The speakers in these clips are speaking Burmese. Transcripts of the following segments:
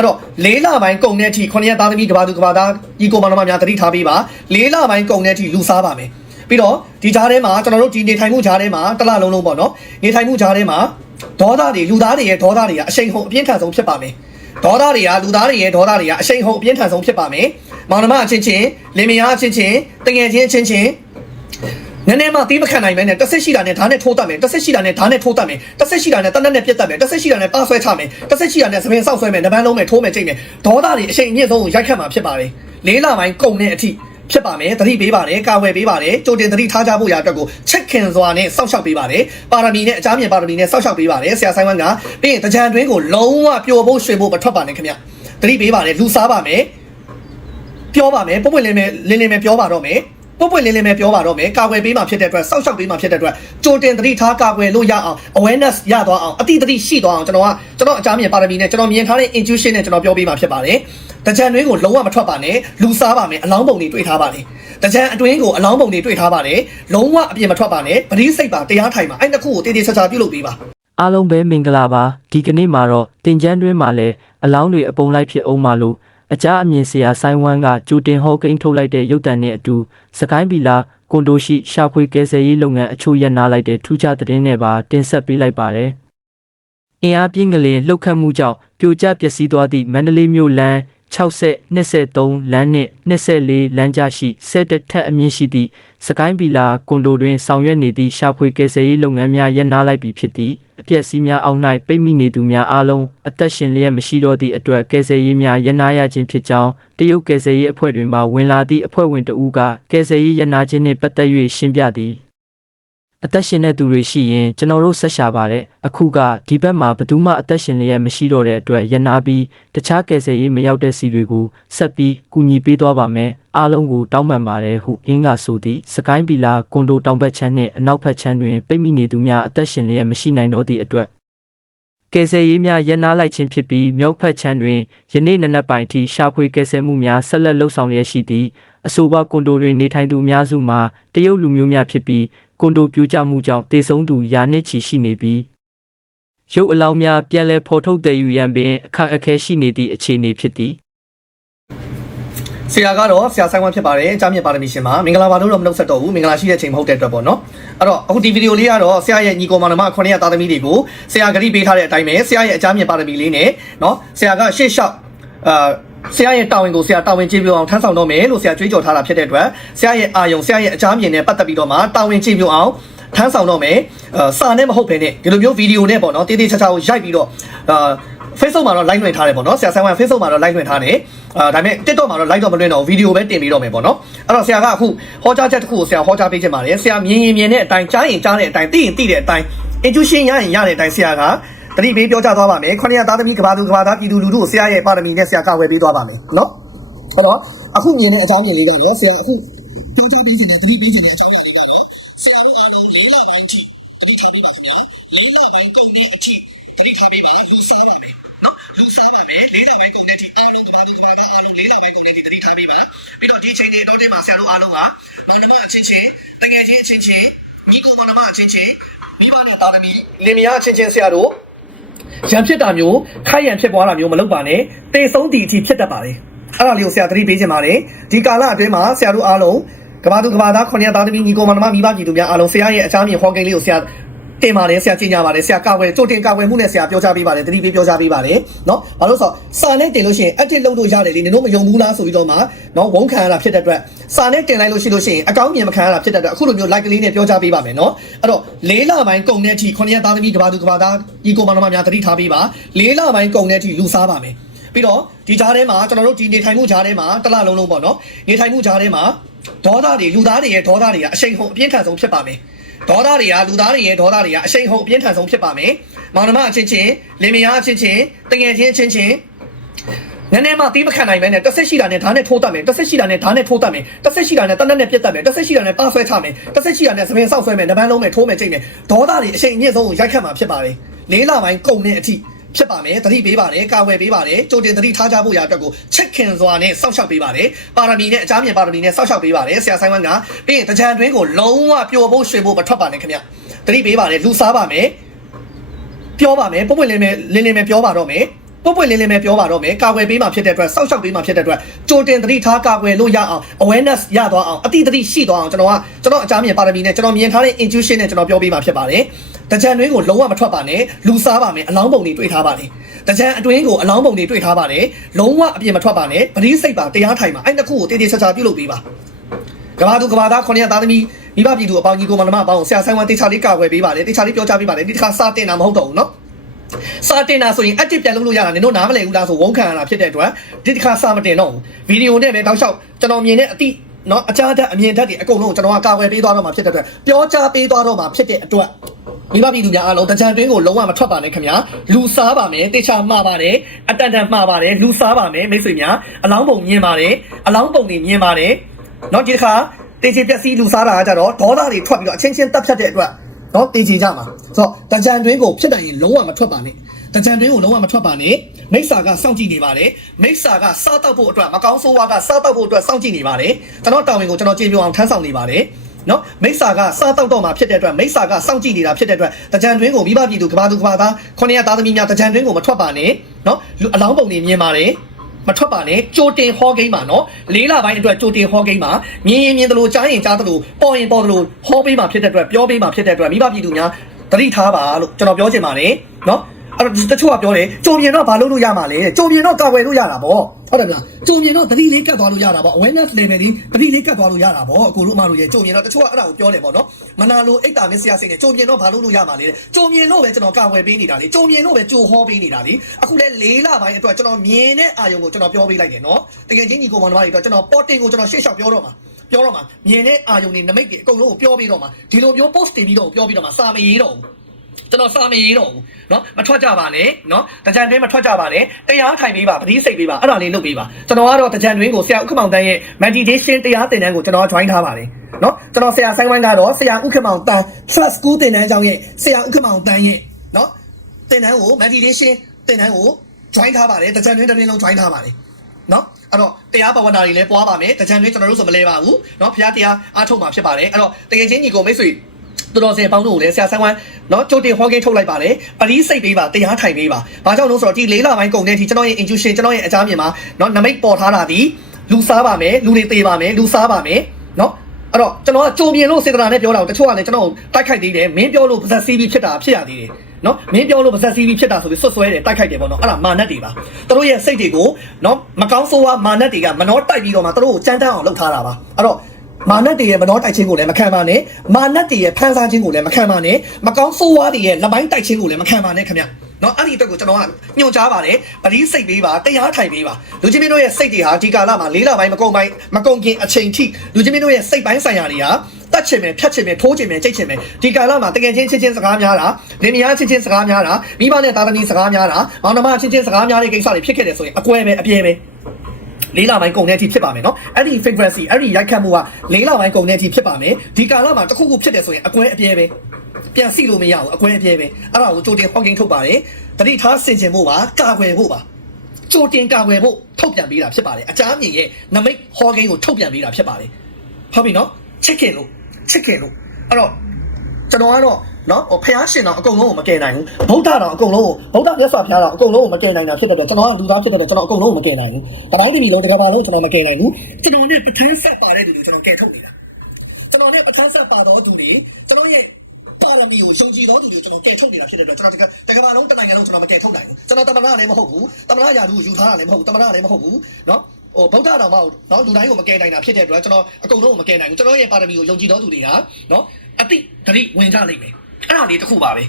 အဲ့တော့လေးလပိုင်းကုန်တဲ့အထိခொနစ်ရက်သားသမီးကဘာသူကဘာသားဤကိုမနမများတတိထားပေးပါလေးလပိုင်းကုန်တဲ့အထိလူစားပါမယ်ပြီးတော့ဒီကြားထဲမှာကျွန်တော်တို့ဒီနေထိုင်မှုကြားထဲမှာတစ်လလုံးလုံးပေါ့နော်နေထိုင်မှုကြားထဲမှာဒေါသတွေလူသားတွေရဲ့ဒေါသတွေကအရှိန်ဟုန်အပြင်းထန်ဆုံးဖြစ်ပါမယ်ဒေါသတွေကလူသားတွေရဲ့ဒေါသတွေကအရှိန်ဟုန်အပြင်းထန်ဆုံးဖြစ်ပါမယ်မောင်နှမအချင်းချင်းလင်မယားအချင်းချင်းတငယ်ချင်းအချင်းချင်း နည်းနည်းမှတီးမခံနိုင်ပဲနဲ့တစ်ဆက်ရှိတာနဲ့ဓာတ်နဲ့ထိုးတတ်မယ်တစ်ဆက်ရှိတာနဲ့ဓာတ်နဲ့ထိုးတတ်မယ်တစ်ဆက်ရှိတာနဲ့တနက်နဲ့ပြတ်တတ်မယ်တစ်ဆက်ရှိတာနဲ့ပါဆွဲချမယ်တစ်ဆက်ရှိတာနဲ့သပင်ဆောက်ဆွဲမယ်နှပန်းလုံးမယ်ထိုးမယ်ချိန်မယ်ဒေါသတွေအရှိန်အမြင့်ဆုံးကိုရိုက်ခတ်မှာဖြစ်ပါတယ်လေးလပိုင်းကုန်တဲ့အထိဖြစ်ပါမယ်သတိပေးပါတယ်ကာဝယ်ပေးပါတယ်ကြိုတင်သတိထားကြဖို့ရအတွက်ကိုချက်ခင်စွာနဲ့စောင့်ရှောက်ပေးပါတယ်ပါရမီနဲ့အကြမ်းမြင်ပါရမီနဲ့စောင့်ရှောက်ပေးပါတယ်ဆရာဆိုင်ဝမ်ကပြီးရင်တကြံတွင်းကိုလုံးဝပျော်ဖို့ရွှေဖို့မထွက်ပါနဲ့ခင်ဗျသတိပေးပါတယ်လူစားပါမယ်ပြောပါမယ်ပွပွလင်းမယ်လင်းလင်းမယ်ပြောပါတော့မယ် ပွပွလင်းလင်းမယ်ပြောပါတော့မယ်ကာကွယ်ပေးမှဖြစ်တဲ့အတွက်စောက်ရှောက်ပေးမှဖြစ်တဲ့အတွက်ကြိုတင်သတိထားကာကွယ်လို့ရအောင် awareness ရသွားအောင်အတိအသတိရှိသွားအောင်ကျွန်တော်ကကျွန်တော်အကြမ်းမြင်ပါရမီနဲ့ကျွန်တော်မြင်ထားတဲ့ intuition နဲ့ကျွန်တော်ပြောပေးမှဖြစ်ပါတယ်တကြံတွင်းကိုလုံးဝမထွက်ပါနဲ့လူစားပါမယ်အလောင်းပုံတွေတွေ့ထားပါလေတကြံအတွင်းကိုအလောင်းပုံတွေတွေ့ထားပါလေလုံးဝအပြင်မထွက်ပါနဲ့ပရိစိတ်ပါတရားထိုင်ပါအဲ့နှစ်ခုကိုတည်တည်ချာချာပြုလုပ်ပေးပါအားလုံးပဲမင်္ဂလာပါဒီကနေ့မှာတော့တင်ကျန်းတွင်းမှာလည်းအလောင်းတွေအပုံလိုက်ဖြစ်အောင်ပါလို့ အကြအမြင်ဆရာဆိုင်းဝမ်ကကြိုတင်ဟောကိန်းထုတ်လိုက်တဲ့ရုပ်တံနဲ့အတူစကိုင်းပီလာကွန်ဒိုရှိရှာဖွေကယ်ဆယ်ရေးလုပ်ငန်းအချို့ရပ်နာလိုက်တဲ့ထူးခြားသတင်းတွေပါတင်ဆက်ပေးလိုက်ပါတယ်အင်အားပြင်းကလေးလှုပ်ခတ်မှုကြောင့်ပြိုကျပျက်စီးသွားသည့်မန္တလေးမြို့လမ်း 60 23လမ်းနှင့်24လမ်းကြားရှိ7တက်ထက်အမြင့်ရှိသည့်စကိုင်းပီလာကွန်ဒိုတွင်ဆောင်ရွက်နေသည့်ရှာဖွေကယ်ဆယ်ရေးလုပ်ငန်းများရပ်နားလိုက်ပြီဖြစ်သည့်အပျက်စီးများအောက်၌ပိတ်မိနေသူများအားလုံးအသက်ရှင်လျက်မရှိတော့သည့်အတွက်ကယ်ဆယ်ရေးများရပ်နားရခြင်းဖြစ်ကြောင်းတရုတ်ကယ်ဆယ်ရေးအဖွဲ့တွင်မှဝင်လာသည့်အဖွဲ့ဝင်တဦးကကယ်ဆယ်ရေးရပ်နားခြင်းနှင့်ပတ်သက်၍ရှင်းပြသည် အသက်ရှင်တဲ့သူတွေရှိရင်ကျွန်တော်တို့ဆက်ရှာပါတယ်အခုကဒီဘက်မှာဘယ်သူမှအသက်ရှင်လျက်မရှိတော့တဲ့အတွက်ရနာပြီးတခြားကယ်ဆယ်ရေးမရောက်တဲ့စီတွေကိုဆက်ပြီးကူညီပေးသွားပါမယ်အားလုံးကိုတောင်းပန်ပါတယ်ဟုအင်းကဆိုသည့်စကိုင်းပီလာကွန်ဒိုတောင်ဘက်ချမ်းနှင့်အနောက်ဘက်ချမ်းတွင်ပိတ်မိနေသူများအသက်ရှင်လျက်မရှိနိုင်တော့သည့်အတွက်ကယ်ဆယ်ရေးများရန်နာလိုက်ခြင်းဖြစ်ပြီးမြောက်ဖက်ချမ်းတွင်ယနေ့နနက်ပိုင်းထိရှာဖွေကယ်ဆယ်မှုများဆက်လက်လှုပ်ဆောင်လျက်ရှိသည့်အဆိုပါကွန်ဒိုတွင်နေထိုင်သူအများစုမှာတရုတ်လူမျိုးများဖြစ်ပြီး ကွန်ဒိုပြိုကျမှုကြောင့်တေဆုံးသူရာနှစ်ချီရှိနေပြီးရုပ်အလောင်းများပြန်လည်ဖော်ထုတ်တဲ့ယူရန်ပင်အခက်အခဲရှိနေသည့်အခြေအနေဖြစ်သည်ဆရာကတော့ဆရာဆိုင်ဝမ်ဖြစ်ပါတယ်အကြမ်းမြင်ပါရမီရှင်ပါမင်္ဂလာပါလို့တော့မလုပ်ဆက်တော့ဘူးမင်္ဂလာရှိတဲ့ချိန်မဟုတ်တဲ့အတွက်ပေါ့နော်အဲ့တော့အခုဒီဗီဒီယိုလေးကတော့ဆရာရဲ့ညီကောင်မနမ9ရက်သားသမီးတွေကိုဆရာဂရိပေးထားတဲ့အတိုင်းပဲဆရာရဲ့အကြမ်းမြင်ပါရမီလေးနဲ့နော်ဆရာကရှေ့လျှောက်အာ ဆရာရဲ့တာဝန်ကိုဆရာတာဝန်ကျေပြအောင်ထမ်းဆောင်တော့မယ်လို့ဆရာကြွေးကြော်ထားတာဖြစ်တဲ့အတွက်ဆရာရဲ့အာယုံဆရာရဲ့အကြမ်းမြင်နဲ့ပတ်သက်ပြီးတော့မှတာဝန်ကျေပြအောင်ထမ်းဆောင်တော့မယ်အာစာနဲ့မဟုတ်ဘဲနဲ့ဒီလိုမျိုးဗီဒီယိုနဲ့ပေါ့နော်တေးသေးချာချာကိုရိုက်ပြီးတော့အာ Facebook မှာတော့ live လွှင့်ထားတယ်ပေါ့နော်ဆရာဆိုင်ဝမ် Facebook မှာတော့ live လွှင့်ထားတယ်အာဒါပေမဲ့ TikTok မှာတော့ live တော့မလွှင့်တော့ဗီဒီယိုပဲတင်ပြီးတော့မယ်ပေါ့နော်အဲ့တော့ဆရာကအခုဟောကြားချက်တစ်ခုကိုဆရာဟောကြားပေးချင်ပါတယ်ဆရာမြင်ရင်မြင်တဲ့အတိုင်းကြားရင်ကြားတဲ့အတိုင်းသိရင်သိတဲ့အတိုင်း intuition ရရင်ရတဲ့အတိုင်းဆရာက တတိပေးပြောကြားသွားပါမယ်ခொနည်းသားသမီးကဘာသူကဘာသားပြည်သူလူထုကိုဆရာရဲ့ပါရမီနဲ့ဆရာကဝယ်ပေးသွားပါမယ်နော်အဲ့တော့အခုမြင်တဲ့အကြောင်းမြင်လေးကတော့ဆရာအခုပြောကြားပေးခြင်းနဲ့တတိပေးခြင်းနဲ့အကြောင်းအရာလေးကတော့ဆရာတို့အားလုံး၄လပိုင်းထိတတိထားပေးပါခင်ဗျာ၄လပိုင်းကုန်နေအထိတတိထားပေးပါလူစားပါမယ်နော်လူစားပါမယ်၄လပိုင်းကုန်တဲ့အထိအားလုံးကဘာသူကဘာသားအားလုံး၄လပိုင်းကုန်တဲ့အထိတတိထားပေးပါပြီးတော့ဒီအချိန်တွေတော့တင်မှာဆရာတို့အားလုံးကမောင်နှမအချင်းချင်းတငယ်ချင်းအချင်းချင်းညီကိုမောင်နှမအချင်းချင်းမိဘနဲ့သားသမီးလင်မယားအချင်းချင်းဆရာတို့ ရန်ဖြစ်တာမျိုးခိုက်ရန်ဖြစ်ပွားတာမျိုးမလုပ်ပါနဲ့တေဆုံးတီအထိဖြစ်တတ်ပါတယ်အဲ့ဒါလေးကိုဆရာသတိပေးခြင်းပါတယ်ဒီကာလအတွင်းမှာဆရာတို့အားလုံးကဘာသူကဘာသားခွန်ရသားသမီးညီကိုမန္တမမိဘပြည်သူများအားလုံးဆရာရဲ့အချားမြင်ဟောကိန်းလေးကိုဆရာ တင်ပါလေဆရာကြီးညာပါလေဆရာကာဝယ်ကြိုတင်ကာဝယ်မှုနဲ့ဆရာပြောကြားပေးပါလေတတိပေးပြောကြားပေးပါလေနော်ဘာလို့ဆိုစာနဲ့တင်လို့ရှိရင် edit လုပ်လို့ရတယ်လေနင်တို့မယုံဘူးလားဆိုပြီးတော့မှနော်ဝန်ခံရတာဖြစ်တဲ့အတွက်စာနဲ့တင်လိုက်လို့ရှိလို့ရှိရင်အကောင့်ပြင်မခံရတာဖြစ်တဲ့အတွက်အခုလိုမျိုး like လေးနဲ့ပြောကြားပေးပါမယ်နော်အဲ့တော့လေးလပိုင်းကုန်တဲ့အထိခုနှစ်ရက်သားသမီးကဘာသူကဘာသားဒီကိုမတော်မများတတိထားပေးပါလေးလပိုင်းကုန်တဲ့အထိလူစားပါမယ်ပြီးတော့ဒီကြားထဲမှာကျွန်တော်တို့ဒီနေထိုင်မှုကြားထဲမှာတစ်လလုံးလုံးပေါ့နော်နေထိုင်မှုကြားထဲမှာဒေါသတွေလူသားတွေရဲ့ဒေါသတွေကအရှိန်ဟုန်အပြင်းထန်ဆုံးဖြစ်ပါမယ် ဒေါသတွေကလူသားတွေရဲ့ဒေါသတွေကအရှိန်ဟုန်အပြင်းထန်ဆုံးဖြစ်ပါမယ်မောင်နှမအချင်းချင်းလင်မယားအချင်းချင်းတငယ်ချင်းအချင်းချင်းနည်းနည်းမှတီးမခံနိုင်ပဲနဲ့တစ်ဆက်ရှိတာနဲ့ဓာတ်နဲ့ထိုးတတ်မယ်တစ်ဆက်ရှိတာနဲ့ဓာတ်နဲ့ထိုးတတ်မယ်တစ်ဆက်ရှိတာနဲ့တနက်နဲ့ပြတ်တတ်မယ်တစ်ဆက်ရှိတာနဲ့ပါဆွဲချမယ်တစ်ဆက်ရှိတာနဲ့သပင်ဆောက်ဆွဲမယ်နှပန်းလုံးမယ်ထိုးမယ်ချိန်မယ်ဒေါသတွေအရှိန်အမြင့်ဆုံးကိုရိုက်ခတ်မှာဖြစ်ပါတယ်လေးလပိုင်းကုန်တဲ့အထိ ဖြစ်ပါမယ်သတိပေးပါတယ်ကာဝယ်ပေးပါတယ်ကြိုတင်သတိထားကြဖို့ရအတွက်ကိုချက်ခင်စွာနဲ့စောင့်ရှောက်ပေးပါတယ်ပါရမီနဲ့အကြမ်းမြင်ပါရမီနဲ့စောင့်ရှောက်ပေးပါတယ်ဆရာဆိုင်ဝမ်ကပြီးရင်တကြံတွင်းကိုလုံးဝပျော်ဖို့ရွှေဖို့မထွက်ပါနဲ့ခင်ဗျသတိပေးပါတယ်လူစားပါမယ်ပြောပါမယ်ပွပွလင်းမယ်လင်းလင်းမယ်ပြောပါတော့မယ်ပုတ်ပွင့်လင်းလင်းပဲပြောပါတော့မယ်ကာကွယ်ပေးမှဖြစ်တဲ့အတွက်စောက်ရှောက်ပေးမှဖြစ်တဲ့အတွက်ကြိုတင်သတိထားကာကွယ်လို့ရအောင် awareness ရသွားအောင်အတိအသတိရှိသွားအောင်ကျွန်တော်ကကျွန်တော်အကြမ်းမြင်ပါရမီနဲ့ကျွန်တော်မြင်ထားတဲ့ intuition နဲ့ကျွန်တော်ပြောပေးမှဖြစ်ပါတယ် တကြံတွင်းကိုလုံးဝမထွက်ပါနဲ့လူစားပါမယ်အလောင်းပုံတွေတွေ့ထားပါတယ်တကြံအတွင်းကိုအလောင်းပုံတွေတွေ့ထားပါတယ်လုံးဝအပြင်မထွက်ပါနဲ့ပရိစိတ်ပါတရားထိုင်ပါအဲ့တစ်ခုကိုတည်တည်ချာချာပြုလုပ်ပေးပါကဘာသူကဘာသား900သားသမီးမိဘပြည်သူအပေါင်းကြီးကိုမလမအပေါင်းဆရာဆိုင်ဝန်တေချာလေးကာကွယ်ပေးပါတယ်တေချာလေးပြောချပေးပါတယ်ဒီတစ်ခါစတင်တာမဟုတ်တော့ဘူးနော်စာတင်တာဆိုရင် active ပြန်လုပ်လို့ရတာနင်တို့နားမလည်ဘူးလားဆိုဝန်ခံရတာဖြစ်တဲ့အတွက်ဒီတစ်ခါစာမတင်တော့ဘူးဗီဒီယိုနဲ့ပဲတောက်လျှောက်ကျွန်တော်မြင်တဲ့အတိနော်အကြအတက်အမြင်တက်တွေအကုန်လုံးကျွန်တော်ကကာဝယ်ပေးသွားတော့မှာဖြစ်တဲ့အတွက်ပြောကြားပေးသွားတော့မှာဖြစ်တဲ့အတွက် မိဘပြည်သူများအားလုံးတကြံတွင်းကိုလုံးဝမထွက်ပါနဲ့ခင်ဗျာလူစားပါမယ်တေချာမှားပါတယ်အတန်တန်မှားပါတယ်လူစားပါမယ်မိတ်ဆွေများအလောင်းပုံမြင်ပါတယ်အလောင်းပုံတွေမြင်ပါတယ်နော်ဒီတစ်ခါတေချေပြက်စီးလူစားတာကကြတော့ဒေါသတွေထွက်ပြီးတော့အချင်းချင်းတတ်ဖြတ်တဲ့အတွက်နော်တေချေကြပါဆိုတော့တကြံတွင်းကိုဖြစ်တိုင်းရင်လုံးဝမထွက်ပါနဲ့တကြံတွင်းကိုလုံးဝမထွက်ပါနဲ့မိစ္ဆာကစောင့်ကြည့်နေပါတယ်မိစ္ဆာကစားတော့ဖို့အတွက်မကောင်းဆိုးဝါးကစားတော့ဖို့အတွက်စောင့်ကြည့်နေပါတယ်ကျွန်တော်တာဝန်ကိုကျွန်တော်ကြေပြောအောင်ထမ်းဆောင်နေပါတယ် နော်မိစ္ဆာကစားတော့တော့မှာဖြစ်တဲ့အတွက်မိစ္ဆာကစောင့်ကြည့်နေတာဖြစ်တဲ့အတွက်တကြံတွင်းကိုမိဘပြည်သူကဘာသူကဘာသားခொနည်းသားသမီးများတကြံတွင်းကိုမထွက်ပါနဲ့နော်လူအလောင်းပုံတွေမြင်ပါတယ်မထွက်ပါနဲ့ကြိုတင်ဟောကိန်းပါနော်လေးလပိုင်းအတွက်ကြိုတင်ဟောကိန်းပါမြင်ရင်မြင်တယ်လို့ကြားရင်ကြားတယ်လို့ပေါ်ရင်ပေါ်တယ်လို့ဟောပေးမှဖြစ်တဲ့အတွက်ပြောပေးမှဖြစ်တဲ့အတွက်မိဘပြည်သူများသတိထားပါလို့ကျွန်တော်ပြောချင်ပါတယ်နော် အဲ့တော့တချို့ကပြောတယ်ကြုံမြင်တော့ဘာလုပ်လို့ရမှာလဲကြုံမြင်တော့ကာကွယ်လို့ရတာပေါ့ဟုတ်တယ်မလားကြုံမြင်တော့သတိလေးကတ်သွားလို့ရတာပေါ့ awareness level လေးသတိလေးကတ်သွားလို့ရတာပေါ့အကိုတို့အမတို့ရဲ့ကြုံမြင်တော့တချို့ကအဲ့ဒါကိုပြောတယ်ပေါ့နော်မနာလိုအိတ်တာမစ္စရာစိတ်နဲ့ကြုံမြင်တော့ဘာလုပ်လို့ရမှာလဲကြုံမြင်တော့ပဲကျွန်တော်ကာကွယ်ပေးနေတာလေကြုံမြင်တော့ပဲကြိုဟောပေးနေတာလေအခုလဲလေးလပိုင်းအတွက်ကျွန်တော်မြင်တဲ့အာယုံကိုကျွန်တော်ပြောပေးလိုက်တယ်နော်တကယ်ချင်းညီကိုမောင်နှမတွေအတွက်ကျွန်တော်ပေါ်တင်ကိုကျွန်တော်ရှေ့လျှောက်ပြောတော့မှာပြောတော့မှာမြင်တဲ့အာယုံတွေနမိတ်တွေအကုန်လုံးကိုပြောပြီးတော့မှာဒီလိုမျိုး post တင်ပြီးတော့ပြောပြီးတော့မှာစာမရေးတော့ဘူး ကျွန်တော်စာမရေးတော့ဘူးเนาะမထွက်ကြပါနဲ့เนาะတကြံတွင်းမထွက်ကြပါနဲ့တရားထိုင်ပေးပါပတိစိတ်ပေးပါအဲ့ဒါလေးလုပ်ပေးပါကျွန်တော်ကတော့တကြံတွင်းကိုဆရာဥက္ကမောင်တန်းရဲ့ meditation တရားသင်တန်းကိုကျွန်တော် join ထားပါတယ်เนาะကျွန်တော်ဆရာဆိုင်ဝိုင်းကတော့ဆရာဥက္ကမောင်တန်း trust school သင်တန်းကျောင်းရဲ့ဆရာဥက္ကမောင်တန်းရဲ့เนาะသင်တန်းကို meditation သင်တန်းကို join ထားပါတယ်တကြံတွင်းတစ်တွင်းလုံး join ထားပါတယ် နော်အဲ့တော့တရားဘာဝနာတွေလည်းပွားပါမယ်တကြံတွင်းကျွန်တော်တို့ဆိုမလဲပါဘူးနော်ဖခင်တရားအားထုတ်မှာဖြစ်ပါတယ်အဲ့တော့တကယ်ချင်းညီကိုမိတ်ဆွေ တော်တော်စင်ပေါင်းတို့ကိုလည်းဆရာဆန်းဝမ်းနော်ကြိုတင်ဟောကိန်းထုတ်လိုက်ပါတယ်ပရိစိတ်ပေးပါတရားထိုင်ပေးပါဘာကြောင့်လို့ဆိုတော့ဒီလေးလပိုင်းကုန်တဲ့အထိကျွန်တော်ရဲ့ intuition ကျွန်တော်ရဲ့အကြမ်းမြင်မှာနော်နမိတ်ပေါ်ထားတာဒီလူစားပါမယ်လူတွေသေးပါမယ်လူစားပါမယ်နော်အဲ့တော့ကျွန်တော်ကကြုံမြင်လို့စေတနာနဲ့ပြောတာကိုတချို့ကလည်းကျွန်တော်ကိုတိုက်ခိုက်သေးတယ်မင်းပြောလို့ပါဇက်စီးပြီးဖြစ်တာဖြစ်ရသေးတယ်နော်မင်းပြောလို့ပါဇက်စီးပြီးဖြစ်တာဆိုပြီးဆွတ်ဆွဲတယ်တိုက်ခိုက်တယ်ပေါ့နော်အဲ့ဒါမာနတ်တွေပါသူတို့ရဲ့စိတ်တွေကိုနော်မကောင်းဆိုးဝါးမာနတ်တွေကမနှောတိုက်ပြီးတော့မှသူတို့ကိုကြမ်းတမ်းအောင်လုပ်ထားတာပါအဲ့တော့ မာနတ်တွေရဲ့မနှောတိုက်ခြင်းကိုလည်းမခံပါနဲ့မာနတ်တွေရဲ့ဖန်ဆားခြင်းကိုလည်းမခံပါနဲ့မကောင်းဆိုးဝါးတွေရဲ့လက်ပိုင်းတိုက်ခြင်းကိုလည်းမခံပါနဲ့ခင်ဗျနော်အဲ့ဒီအတွက်ကိုကျွန်တော်ကညွှန်ကြားပါတယ်ပရိစိတ်ပေးပါတရားထိုင်ပေးပါလူချင်းမင်းတို့ရဲ့စိတ်တွေဟာဒီကာလမှာလေးလပိုင်းမကုန်ပိုင်းမကုန်ခင်အချိန်ထိလူချင်းမင်းတို့ရဲ့စိတ်ပိုင်းဆိုင်ရာတွေဟာတတ်ချင်မယ်ဖြတ်ချင်မယ်ထိုးချင်မယ်ကြိတ်ချင်မယ်ဒီကာလမှာတကယ်ချင်းချင်းချင်းစကားများတာလင်မယားချင်းချင်းစကားများတာမိဘနဲ့သားသမီးစကားများတာမောင်နှမချင်းချင်းစကားများတဲ့ကိစ္စတွေဖြစ်ခဲ့တယ်ဆိုရင်အကွဲပဲအပြဲပဲ လေးလပိုင်းကုန်တဲ့အထိဖြစ်ပါမယ်နော်အဲ့ဒီ frequency အဲ့ဒီရိုက်ခတ်မှုကလေးလပိုင်းကုန်တဲ့အထိဖြစ်ပါမယ်ဒီကာလမှာတစ်ခုခုဖြစ်တယ်ဆိုရင်အကွဲအပြဲပဲပြန်စီလို့မရဘူးအကွဲအပြဲပဲအဲ့ဒါကိုကြိုတင်ဟောက်ကိန်းထုတ်ပါတယ်တတိထားဆင်ခြင်ဖို့ပါကာကွယ်ဖို့ပါကြိုတင်ကာကွယ်ဖို့ထုတ်ပြန်ပေးတာဖြစ်ပါတယ်အကြမ်းမြင်ရဲ့နမိတ်ဟောကိန်းကိုထုတ်ပြန်ပေးတာဖြစ်ပါတယ်ဟုတ်ပြီနော်ချစ်ခင်လို့ချစ်ခင်လို့အဲ့တော့ကျွန်တော်ကတော့ နော်ဟိုဖះရှင်တော့အကုန်လုံးကိုမကယ်နိုင်ဘူးဗုဒ္ဓတော့အကုန်လုံးကိုဗုဒ္ဓမြတ်စွာဘုရားတော့အကုန်လုံးကိုမကယ်နိုင်တာဖြစ်တဲ့အတွက်ကျွန်တော်ကလူသားဖြစ်တဲ့အတွက်ကျွန်တော်အကုန်လုံးကိုမကယ်နိုင်ဘူးတတိုင်းတပြည်လုံးတစ်ကမ္ဘာလုံးကျွန်တော်မကယ်နိုင်ဘူးကျွန်တော်နဲ့ပဋ္ဌာန်းဆက်ပါတဲ့လူတွေကျွန်တော်ကယ်ထုတ်နေတာကျွန်တော်နဲ့ပဋ္ဌာန်းဆက်ပါတော့သူတွေကျွန်တော်ရဲ့ပါရမီကိုရှုံကြည်တော်သူတွေကျွန်တော်ကယ်ထုတ်နေတာဖြစ်တဲ့အတွက်ကျွန်တော်တကဘာလုံးတနိုင်ငံလုံးကျွန်တော်မကယ်ထုတ်နိုင်ဘူးကျွန်တော်တမနာလည်းမဟုတ်ဘူးတမနာရာလူကိုယူထားတာလည်းမဟုတ်ဘူးတမနာလည်းမဟုတ်ဘူးနော်ဟိုဗုဒ္ဓတော်မဟုတ်နော်လူတိုင်းကိုမကယ်နိုင်တာဖြစ်တဲ့အတွက်ကျွန်တော်အကုန်လုံးကိုမကယ်နိုင်ဘူးကျွန်တော်ရဲ့ပါရမီကိုယုံကြည်တော်သူတွေဟာနော်အတိတတိဝင်ကြလိမ့်မယ် အဲ့ဒါလေးတစ်ခုပါပဲ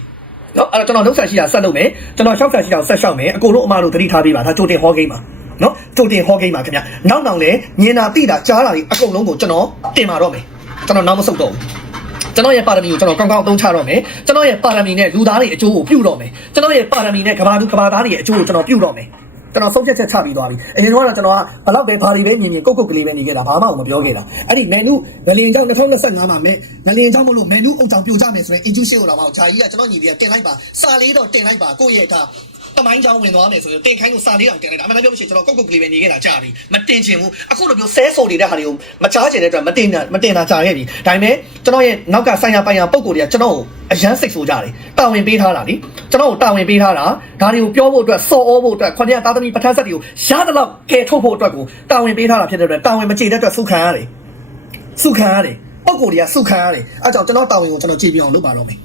နော်အဲ့တော့ကျွန်တော်လုံးဆက်ရှိတာဆက်လုပ်မယ်ကျွန်တော်ရှောက်ဆက်ရှိတာဆက်ရှောက်မယ်အကုန်လုံးအမတို့တတိထားပေးပါဒါကြိုတင်ဟောကိန်းပါနော်ကြိုတင်ဟောကိန်းပါခင်ဗျနောက်နောက်လည်းမြင်တာသိတာကြားတာတွေအကုန်လုံးကိုကျွန်တော်တင်ပါတော့မယ်ကျွန်တော်နောက်မဆုတ်တော့ဘူးကျွန်တော်ရဲ့ပါရမီကိုကျွန်တော်ကောင်းကောင်းအသုံးချတော့မယ်ကျွန်တော်ရဲ့ပါရမီနဲ့လူသားတွေအကျိုးကိုပြုတော့မယ်ကျွန်တော်ရဲ့ပါရမီနဲ့ကဘာသူကဘာသားတွေရဲ့အကျိုးကိုကျွန်တော်ပြုတော့မယ် ကျွန်တော်ဆုံးဖြတ်ချက်ချပြီးသွားပြီအရင်ကတော့ကျွန်တော်ကဘလောက်ပဲဘာတွေပဲမြင်မြင်ကုတ်ကုတ်ကလေးပဲနေခဲ့တာဘာမှမပြောခဲ့တာအဲ့ဒီမန်နူငလင်ကြောင့်2025မှာမဲငလင်ကြောင့်မလို့မန်နူအုံကြောင့်ပြိုကြမယ်ဆိုရင် intuition ကိုတော့မဟုတ်ဂျာကြီးကကျွန်တော်ညီတွေကတင်လိုက်ပါစာလေးတော့တင်လိုက်ပါကိုယ့်ရဲ့ဒါ 到马应昌屋里拿的，所以，单看侬三两行的，咱们那边不是一道各个地方鱼给它炸的，么？提前有，啊，过了就生熟的了，哈的，么炸起来的，么炖的，么炖来炸的哩。台妹，这侬也老家三样、八样不够的呀，这侬有，现在食熟炸的，大碗白汤了的，这侬有大碗白汤啦，然后漂沫端、烧鹅端，况且啊，大都米不太熟的，下得了，该突破端锅，大碗白汤那片的不，大碗么几片端苏康的，苏康的，不够的呀，苏康的，啊，就这侬大碗和这侬几片都白了没？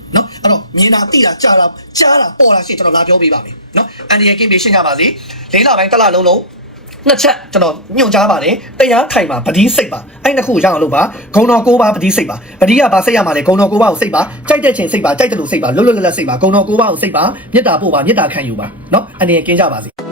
အဲ့တော့မြင်တာသိတာကြားတာကြားတာပေါ်တာရှိကျွန်တော်လာပြောပေးပါမယ်နော်အန်ဒီရကင်းပေးရှင်းကြပါစေလေးလပိုင်းတစ်လလုံးလုံးနှစ်ချက်ကျွန်တော်ညွှန်ကြားပါတယ်တရားထိုင်ပါပတိစိတ်ပါအဲ့နှစ်ခုရအောင်လုပ်ပါဂုံတော်၉ပါးပတိစိတ်ပါပတိကဘာစိတ်ရမှာလဲဂုံတော်၉ပါးကိုစိတ်ပါကြိုက်တဲ့ချင်းစိတ်ပါကြိုက်တယ်လို့စိတ်ပါလွတ်လွတ်လပ်လပ်စိတ်ပါဂုံတော်၉ပါးကိုစိတ်ပါမေတ္တာပို့ပါမေတ္တာခံယူပါနော်အနေနဲ့ကင်းကြပါစေ